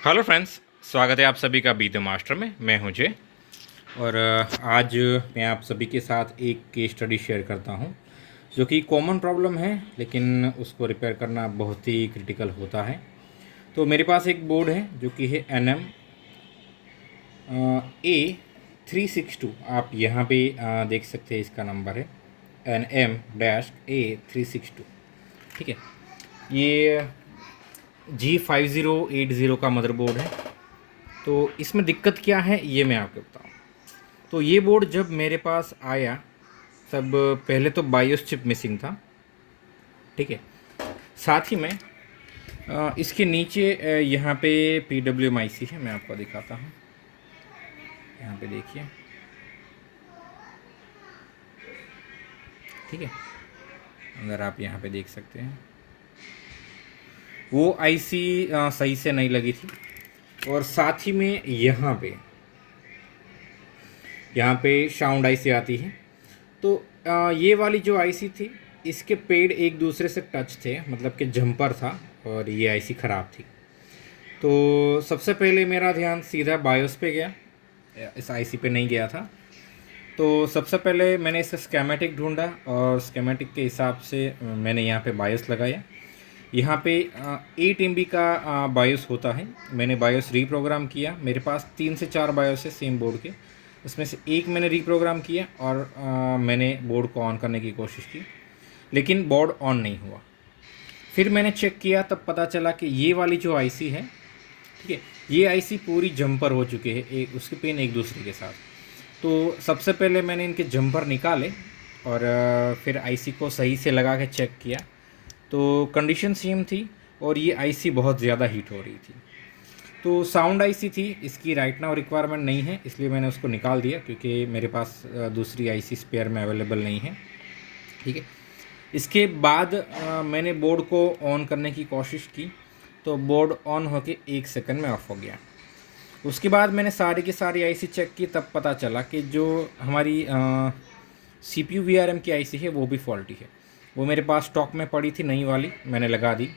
Hello friends, स्वागत है आप सभी का बीते मास्टर में। मैं हूं जय और आज मैं आप सभी के साथ एक केस स्टडी शेयर करता हूं जो कि कॉमन प्रॉब्लम है, लेकिन उसको रिपेयर करना बहुत ही क्रिटिकल होता है। तो मेरे पास एक बोर्ड है जो कि है NM A362। आप यहाँ पे देख सकते हैं, इसका नंबर है NM-A362। ठीक है, ये G5080 का मदरबोर्ड है। तो इसमें दिक्कत क्या है ये मैं आपको बताऊँ। तो ये बोर्ड जब मेरे पास आया, तब पहले तो बायोस चिप मिसिंग था। ठीक है, साथ ही में इसके नीचे यहाँ पे PWM IC है, मैं आपको दिखाता हूँ। यहाँ पे देखिए, ठीक है, अगर आप यहाँ पे देख सकते हैं, वो IC सही से नहीं लगी थी। और साथ ही में यहाँ पे साउंड IC आती है। तो ये वाली जो आईसी थी, इसके पेड़ एक दूसरे से टच थे, मतलब कि जंपर था, और ये आईसी ख़राब थी। तो सबसे पहले मेरा ध्यान सीधा बायोस पे गया, इस आईसी पे नहीं गया था। तो सबसे पहले मैंने इसका स्केमेटिक ढूंढा और स्केमेटिक के हिसाब से मैंने यहाँ पे बायोस लगाया। यहाँ पे 8 MB का बायोस होता है। मैंने बायोस रीप्रोग्राम किया। मेरे पास 3 से 4 बायोस है सेम बोर्ड के, उसमें से एक मैंने रीप्रोग्राम किया और मैंने बोर्ड को ऑन करने की कोशिश की, लेकिन बोर्ड ऑन नहीं हुआ। फिर मैंने चेक किया, तब पता चला कि ये वाली जो आईसी है, ठीक है, ये आईसी पूरी जंपर हो चुके हैं, एक उसके पिन एक दूसरे के साथ। तो सबसे पहले मैंने इनके जंपर निकाले और फिर आईसी को सही से लगा के चेक किया। तो कंडीशन सेम थी और ये आईसी बहुत ज़्यादा हीट हो रही थी। तो साउंड आईसी थी, इसकी राइट नाउ रिक्वायरमेंट नहीं है, इसलिए मैंने उसको निकाल दिया, क्योंकि मेरे पास दूसरी आईसी स्पेयर में अवेलेबल नहीं है। ठीक है, इसके बाद मैंने बोर्ड को ऑन करने की कोशिश की, तो बोर्ड ऑन होके 1 सेकंड में ऑफ हो गया। उसके बाद मैंने सारी की सारी आईसी चेक की, तब पता चला कि जो हमारी CPU VRM की आईसी है वो भी फॉल्टी है। वो मेरे पास स्टॉक में पड़ी थी, नई वाली मैंने लगा दी।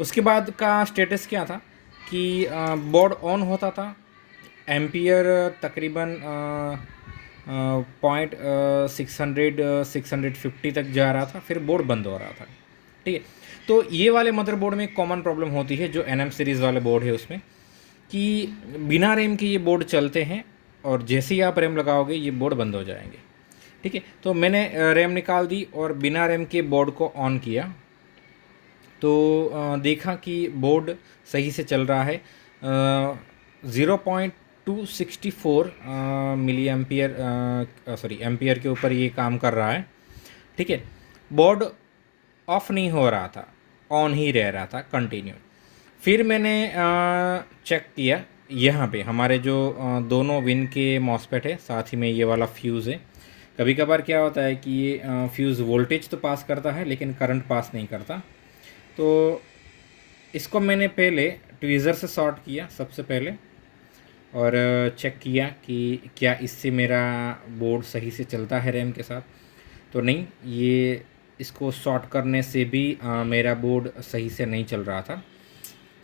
उसके बाद का स्टेटस क्या था कि बोर्ड ऑन होता था, एम्पियर तकरीबन 650 तक जा रहा था, फिर बोर्ड बंद हो रहा था। ठीक है, तो ये वाले मदरबोर्ड में एक कॉमन प्रॉब्लम होती है जो NM सीरीज़ वाले बोर्ड है उसमें, कि बिना रैम के ये बोर्ड चलते हैं और जैसे ही आप रैम लगाओगे ये बोर्ड बंद हो जाएंगे। ठीक है, तो मैंने रैम निकाल दी और बिना रैम के बोर्ड को ऑन किया, तो देखा कि बोर्ड सही से चल रहा है। 0.264 मिली एम्पियर, सॉरी एम्पियर के ऊपर ये काम कर रहा है। ठीक है, बोर्ड ऑफ नहीं हो रहा था, ऑन ही रह रहा था कंटिन्यू। फिर मैंने चेक किया, यहाँ पे हमारे जो दोनों विन के मॉसफेट है, साथ ही में ये वाला फ्यूज़ है। कभी कभार क्या होता है कि ये फ्यूज़ वोल्टेज तो पास करता है लेकिन करंट पास नहीं करता। तो इसको मैंने पहले ट्वीज़र से सॉर्ट किया सबसे पहले, और चेक किया कि क्या इससे मेरा बोर्ड सही से चलता है रैम के साथ। तो नहीं, ये इसको शॉर्ट करने से भी मेरा बोर्ड सही से नहीं चल रहा था।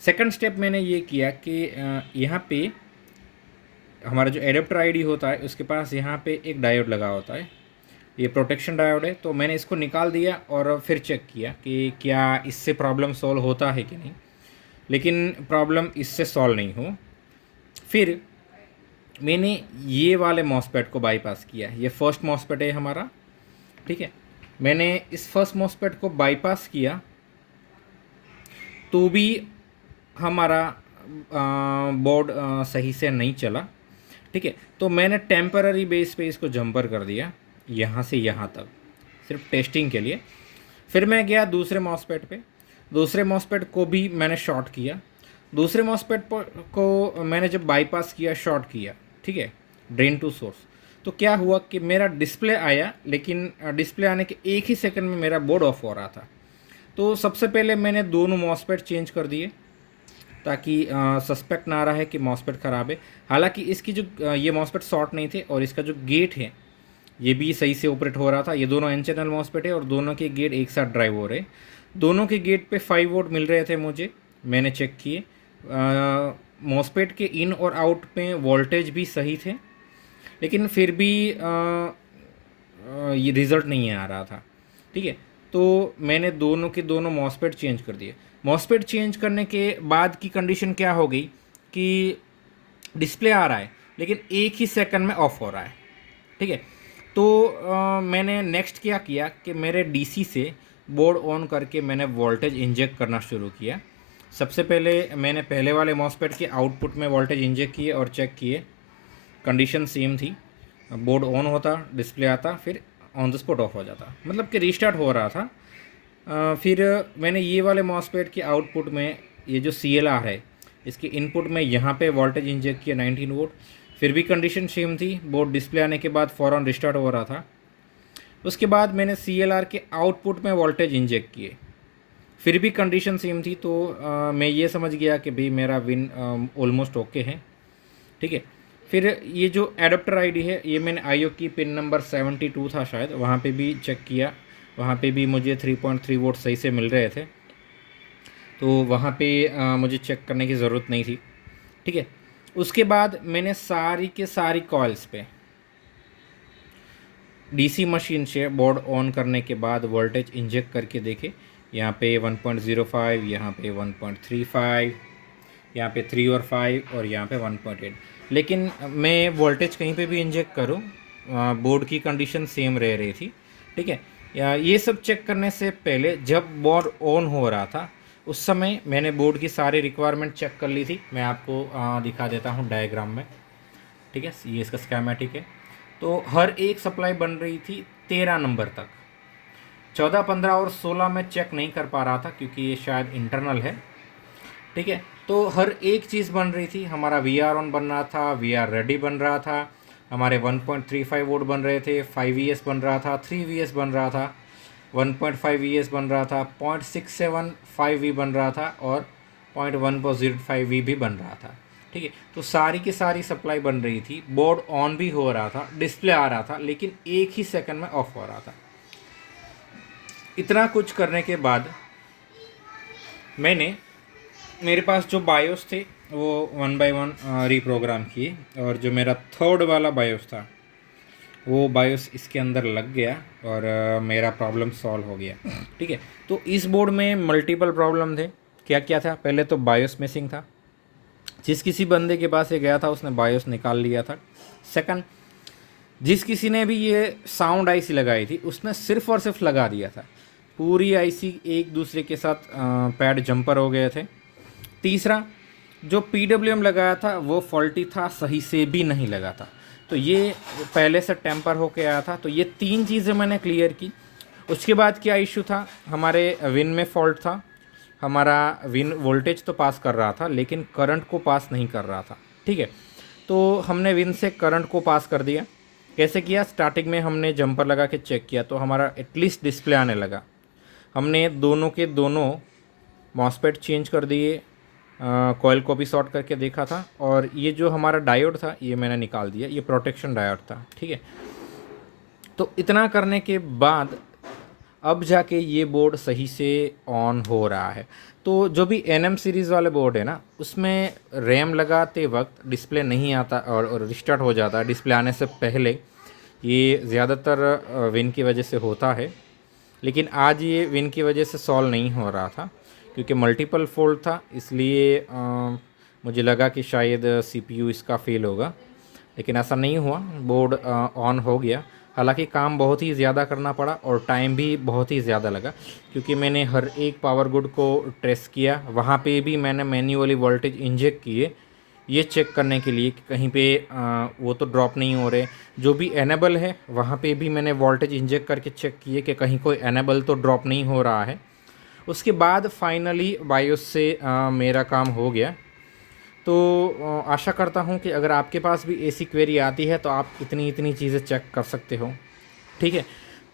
सेकंड स्टेप मैंने ये किया कि यहाँ पे हमारा जो एडेप्टर आईडी होता है उसके पास यहाँ पे एक डायोड लगा होता है, ये प्रोटेक्शन डायोड है। तो मैंने इसको निकाल दिया और फिर चेक किया कि क्या इससे प्रॉब्लम सॉल्व होता है कि नहीं, लेकिन प्रॉब्लम इससे सॉल्व नहीं हो। फिर मैंने ये वाले मॉसपेट को बाईपास किया, ये फर्स्ट मॉसपेट है हमारा। ठीक है, मैंने इस फर्स्ट मॉसपेट को बाईपास किया तो भी हमारा बोर्ड सही से नहीं चला। ठीक है, तो मैंने टेम्पररी बेस पे इसको जंपर कर दिया यहाँ से यहाँ तक, सिर्फ टेस्टिंग के लिए। फिर मैं गया दूसरे मॉसपेट पे, दूसरे मॉसपेट को भी मैंने शॉर्ट किया। दूसरे मॉसपेट को मैंने जब बाईपास किया, शॉर्ट किया, ठीक है, ड्रेन टू सोर्स, तो क्या हुआ कि मेरा डिस्प्ले आया, लेकिन डिस्प्ले आने के एक ही सेकंड में मेरा बोर्ड ऑफ हो रहा था। तो सबसे पहले मैंने दोनों मॉसपेट चेंज कर दिए ताकि सस्पेक्ट ना रहे कि मॉसपेट ख़राब है। हालांकि इसकी जो ये मॉसपेट शॉर्ट नहीं थे और इसका जो गेट है ये भी सही से ऑपरेट हो रहा था। ये दोनों N चैनल मॉसपेट है और दोनों के गेट एक साथ ड्राइव हो रहे। दोनों के गेट पे 5 वोल्ट मिल रहे थे मुझे, मैंने चेक किए। मॉसफेट के इन और आउट में वोल्टेज भी सही थे, लेकिन फिर भी ये रिज़ल्ट नहीं आ रहा था। ठीक है, तो मैंने दोनों के दोनों मॉसफेट चेंज कर दिए। मॉसफेट चेंज करने के बाद की कंडीशन क्या हो गई कि डिस्प्ले आ रहा है लेकिन एक ही सेकंड में ऑफ हो रहा है। ठीक है, तो मैंने नेक्स्ट क्या किया कि मेरे डीसी से बोर्ड ऑन करके मैंने वोल्टेज इंजेक्ट करना शुरू किया। सबसे पहले मैंने पहले वाले मॉसफेट के आउटपुट में वोल्टेज इंजेक्ट किए और चेक किए, कंडीशन सेम थी। बोर्ड ऑन होता, डिस्प्ले आता, फिर ऑन द स्पॉट ऑफ हो जाता, मतलब कि रीस्टार्ट हो रहा था। फिर मैंने ये वाले मॉसफेट के आउटपुट में ये जो CLR है इसके इनपुट में यहाँ पे वोल्टेज इंजेक्ट किया 19 वोल्ट, फिर भी कंडीशन सेम थी, बोर्ड डिस्प्ले आने के बाद फ़ौरन रिस्टार्ट हो रहा था। उसके बाद मैंने CLR के आउटपुट में वोल्टेज इंजेक्ट किए, फिर भी कंडीशन सेम थी। तो मैं ये समझ गया कि भाई मेरा विन ऑलमोस्ट ओके है। ठीक है, फिर ये जो एडाप्टर आईडी है ये मैंने आईओ की पिन नंबर 72 था शायद, वहाँ पे भी चेक किया, वहाँ पे भी मुझे 3.3 वोल्ट सही से मिल रहे थे, तो वहाँ पे मुझे चेक करने की ज़रूरत नहीं थी। ठीक है, उसके बाद मैंने सारी के सारी कॉल्स पे डीसी मशीन से बोर्ड ऑन करने के बाद वोल्टेज इंजेक्ट करके देखे। यहाँ पे 1.05, यहाँ पे 1.35, यहाँ पे 3 और 5 और यहाँ पे 1.8, लेकिन मैं वोल्टेज कहीं पे भी इंजेक्ट करूँ बोर्ड की कंडीशन सेम रह रही थी। ठीक है, ये सब चेक करने से पहले जब बोर्ड ऑन हो रहा था उस समय मैंने बोर्ड की सारी रिक्वायरमेंट चेक कर ली थी। मैं आपको दिखा देता हूँ डायग्राम में। ठीक है, ये इसका स्कीमेटिक है। तो हर एक सप्लाई बन रही थी 13 नंबर तक। 14, 15 और 16 में चेक नहीं कर पा रहा था क्योंकि ये शायद इंटरनल है। ठीक है, तो हर एक चीज़ बन रही थी। हमारा VR ऑन बन रहा था, VR रेडी बन रहा था, हमारे 1.35 वोल्ट बन रहे थे, 5 VS बन रहा था, 3 VS बन रहा था, 1.5 VS बन रहा था, 0.675V बन रहा था और 0.105V भी बन रहा था। ठीक है, तो सारी की सारी सप्लाई बन रही थी, बोर्ड ऑन भी हो रहा था, डिस्प्ले आ रहा था, लेकिन एक ही सेकंड में ऑफ हो रहा था। इतना कुछ करने के बाद मैंने, मेरे पास जो बायोस थे वो 1 बाय 1 रीप्रोग्राम किए, और जो मेरा थर्ड वाला बायोस था वो बायोस इसके अंदर लग गया और मेरा प्रॉब्लम सॉल्व हो गया। ठीक है, तो इस बोर्ड में मल्टीपल प्रॉब्लम थे। क्या क्या था? पहले तो बायोस मिसिंग था, जिस किसी बंदे के पास ये गया था उसने बायोस निकाल लिया था। सेकंड, जिस किसी ने भी ये साउंड आईसी लगाई थी उसने सिर्फ और सिर्फ लगा दिया था, पूरी आईसी एक दूसरे के साथ पैड जंपर हो गए थे। तीसरा, जो PWM लगाया था वो फॉल्टी था, सही से भी नहीं लगा था, तो ये पहले से टेम्पर होके आया था। तो ये तीन चीज़ें मैंने क्लियर की। उसके बाद क्या इशू था? हमारे विन में फॉल्ट था। हमारा विन वोल्टेज तो पास कर रहा था लेकिन करंट को पास नहीं कर रहा था। ठीक है, तो हमने विन से करंट को पास कर दिया। कैसे किया? स्टार्टिंग में हमने जंपर लगा के चेक किया तो हमारा एटलीस्ट डिस्प्ले आने लगा। हमने दोनों के दोनों मॉसफेट चेंज कर दिए, कॉइल को भी शॉर्ट करके देखा था, और ये जो हमारा डायोड था ये मैंने निकाल दिया, ये प्रोटेक्शन डायोड था। ठीक है, तो इतना करने के बाद अब जाके ये बोर्ड सही से ऑन हो रहा है। तो जो भी NM सीरीज़ वाले बोर्ड है ना, उसमें रैम लगाते वक्त डिस्प्ले नहीं आता और रिस्टार्ट हो जाता है डिस्प्ले आने से पहले। ये ज़्यादातर विन की वजह से होता है, लेकिन आज ये विन की वजह से सॉल्व नहीं हो रहा था क्योंकि मल्टीपल फॉल्ट था, इसलिए मुझे लगा कि शायद CPU इसका फेल होगा, लेकिन ऐसा नहीं हुआ, बोर्ड ऑन हो गया। हालांकि काम बहुत ही ज़्यादा करना पड़ा और टाइम भी बहुत ही ज़्यादा लगा क्योंकि मैंने हर एक पावर गुड को ट्रेस किया, वहाँ पे भी मैंने मैन्युअली वोल्टेज इंजेक्ट किए ये चेक करने के लिए कि कहीं पे वो तो ड्रॉप नहीं हो रहे। जो भी एनेबल है वहाँ पे भी मैंने वोल्टेज इंजेक्ट करके चेक किए कि कहीं कोई एनेबल तो ड्रॉप नहीं हो रहा है। उसके बाद फाइनली बायोस से मेरा काम हो गया। तो आशा करता हूँ कि अगर आपके पास भी ऐसी क्वेरी आती है तो आप इतनी इतनी चीज़ें चेक कर सकते हो। ठीक है,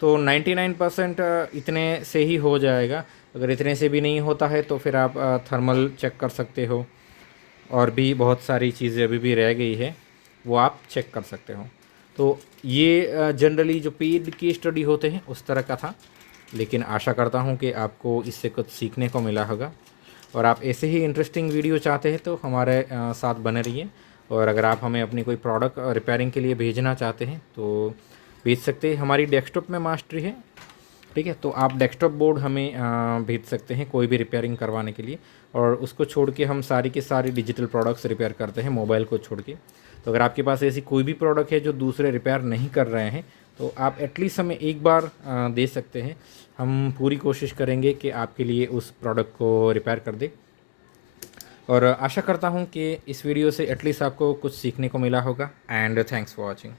तो 99% इतने से ही हो जाएगा। अगर इतने से भी नहीं होता है तो फिर आप थर्मल चेक कर सकते हो, और भी बहुत सारी चीज़ें अभी भी रह गई है वो आप चेक कर सकते हो। तो ये जनरली जो पेड की स्टडी होते हैं उस तरह का था, लेकिन आशा करता हूँ कि आपको इससे कुछ सीखने को मिला होगा। और आप ऐसे ही इंटरेस्टिंग वीडियो चाहते हैं तो हमारे साथ बने रहिए। और अगर आप हमें अपनी कोई प्रोडक्ट रिपेयरिंग के लिए भेजना चाहते हैं तो भेज सकते हैं। हमारी डेस्कटॉप में मास्टरी है, ठीक है। तो आप डेस्कटॉप बोर्ड हमें भेज सकते हैं कोई भी रिपेयरिंग करवाने के लिए, और उसको छोड़ के हम सारी की सारी डिजिटल प्रोडक्ट्स रिपेयर करते हैं, मोबाइल को छोड़ के। तो अगर आपके पास ऐसी कोई भी प्रोडक्ट है जो दूसरे रिपेयर नहीं कर रहे हैं तो आप एटलीस्ट हमें एक बार दे सकते हैं। हम पूरी कोशिश करेंगे कि आपके लिए उस प्रोडक्ट को रिपेयर कर दें। और आशा करता हूँ कि इस वीडियो से एटलीस्ट आपको कुछ सीखने को मिला होगा। And thanks for watching.